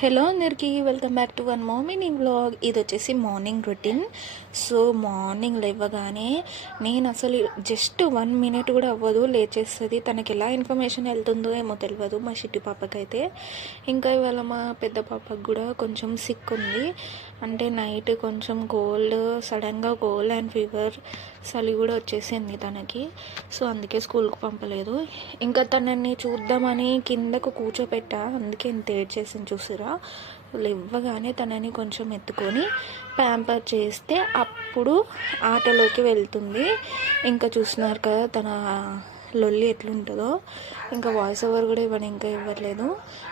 Hello అందరికీ welcome back to one morning vlog. ఇది వచ్చేసి మార్నింగ్ రొటీన్. సో మార్నింగ్ లేవగానే నేను అసలు జస్ట్ 1 మినిట్ కూడా అవ్వదు లేచేస్తుంది. తనకి ఎలా ఇన్ఫర్మేషన్ వెళ్తుందో ఏమో తెలియదు మా చిట్టి పాపకైతే. ఇంకా ఇవాళ మా పెద్ద పాపకు కూడా కొంచెం సిక్ ఉంది. అంటే నైట్ కొంచెం సడన్గా కోల్డ్ అండ్ ఫీవర్, చలి కూడా వచ్చేసింది తనకి. సో అందుకే స్కూల్కి పంపలేదు. ఇంకా తనని చూద్దామని కిందకు కూర్చోపెట్టా, అందుకే ఇంత ఏడ్చేసింది చూసిరా. లేవగానే తనని కొంచెం ఎత్తుకొని ప్యాంపర్ చేస్తే అప్పుడు ఆటలోకి వెళ్తుంది. ఇంకా చూస్తున్నారు కదా తన లొల్లి ఎట్లుంటుందో. ఇంకా వాయిస్ ఓవర్ కూడా ఇంకా ఇవ్వట్లేదు.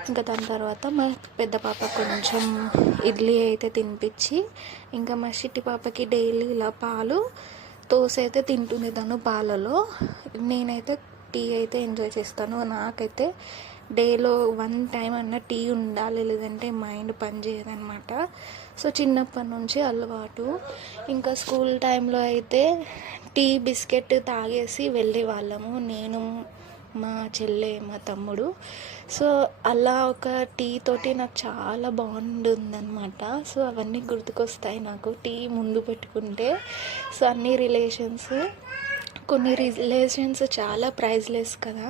ఇంకా దాని తర్వాత మా పెద్ద పాప కొంచెం ఇడ్లీ అయితే తినిపించి, ఇంకా మా చిట్టి పాపకి డైలీ ఇలా పాలు తోసి అయితే తింటుంది తను పాలలో. నేనైతే టీ అయితే ఎంజాయ్ చేస్తాను. నాకైతే డేలో 1 టైం అన్న టీ ఉండాలి, లేదంటే మైండ్ పని చేయదనమాట. సో చిన్నప్పటి నుంచి అలవాటు. ఇంకా స్కూల్ టైంలో అయితే టీ బిస్కెట్ తాగేసి వెళ్ళే వాళ్ళము, నేను మా చెల్లె మా తమ్ముడు. సో అలా ఒక టీ తోటి నాకు చాలా బాండ్ ఉందన్నమాట. సో అవన్నీ గుర్తుకొస్తాయి నాకు టీ ముందు పెట్టుకుంటే. సో కొన్ని రిలేషన్స్ చాలా ప్రైజ్లెస్ కదా.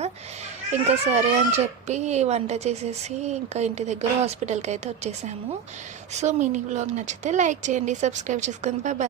ఇంకా సరే అని చెప్పి వంట చేసేసి ఇంకా ఇంటి దగ్గర హాస్పిటల్కి అయితే వచ్చేసాము. సో మినీ వ్లాగ్ నచ్చితే లైక్ చేయండి, సబ్స్క్రైబ్ చేసుకోండి. Bye bye.